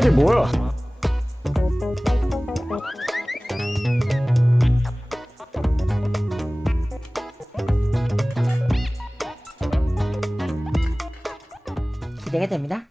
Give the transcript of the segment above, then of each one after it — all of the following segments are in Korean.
저게 뭐야? 기대가 됩니다.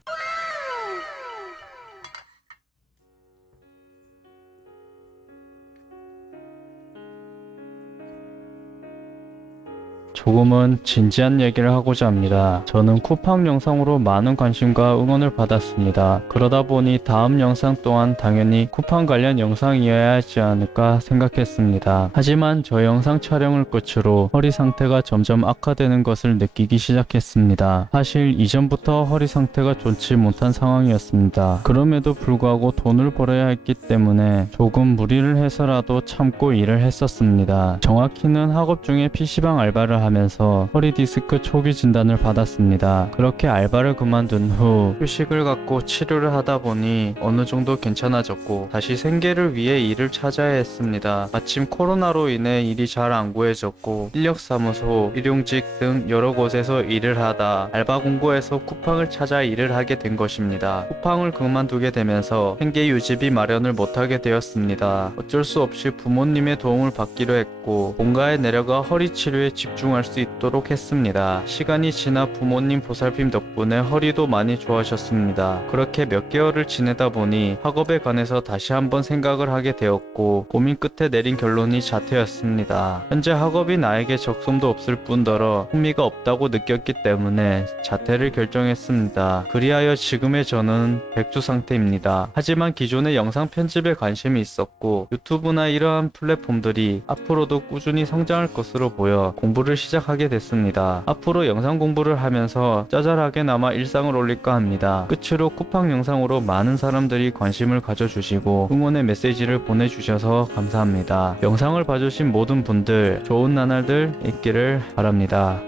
조금은 진지한 얘기를 하고자 합니다. 저는 쿠팡 영상으로 많은 관심과 응원을 받았습니다. 그러다 보니 다음 영상 또한 당연히 쿠팡 관련 영상이어야 하지 않을까 생각했습니다. 하지만 저 영상 촬영을 끝으로 허리 상태가 점점 악화되는 것을 느끼기 시작했습니다. 사실 이전부터 허리 상태가 좋지 못한 상황이었습니다. 그럼에도 불구하고 돈을 벌어야 했기 때문에 조금 무리를 해서라도 참고 일을 했었습니다. 정확히는 학업 중에 PC방 알바를 하면서 허리 디스크 초기 진단을 받았습니다. 그렇게 알바를 그만둔 후 휴식을 갖고 치료를 하다 보니 어느 정도 괜찮아졌고 다시 생계를 위해 일을 찾아야 했습니다. 마침 코로나로 인해 일이 잘 안 구해졌고 인력사무소, 일용직 등 여러 곳에서 일을 하다 알바 공고에서 쿠팡을 찾아 일을 하게 된 것입니다. 쿠팡을 그만두게 되면서 생계 유지비 마련을 못하게 되었습니다. 어쩔 수 없이 부모님의 도움을 받기로 했고 본가에 내려가 허리 치료에 집중 할 수 있도록 했습니다. 시간이 지나 부모님 보살핌 덕분에 허리도 많이 좋아졌습니다. 그렇게 몇 개월을 지내다 보니 학업에 관해서 다시 한번 생각을 하게 되었고 고민 끝에 내린 결론이 자퇴였습니다. 현재 학업이 나에게 적성도 없을 뿐더러 흥미가 없다고 느꼈기 때문에 자퇴를 결정했습니다. 그리하여 지금의 저는 백주 상태입니다. 하지만 기존의 영상 편집에 관심이 있었고 유튜브나 이러한 플랫폼들이 앞으로도 꾸준히 성장할 것으로 보여 공부를 시작하게 됐습니다. 앞으로 영상 공부를 하면서 짜잘하게나마 일상을 올릴까 합니다. 끝으로 쿠팡 영상으로 많은 사람들이 관심을 가져주시고 응원의 메시지를 보내주셔서 감사합니다. 영상을 봐주신 모든 분들 좋은 나날들 있기를 바랍니다.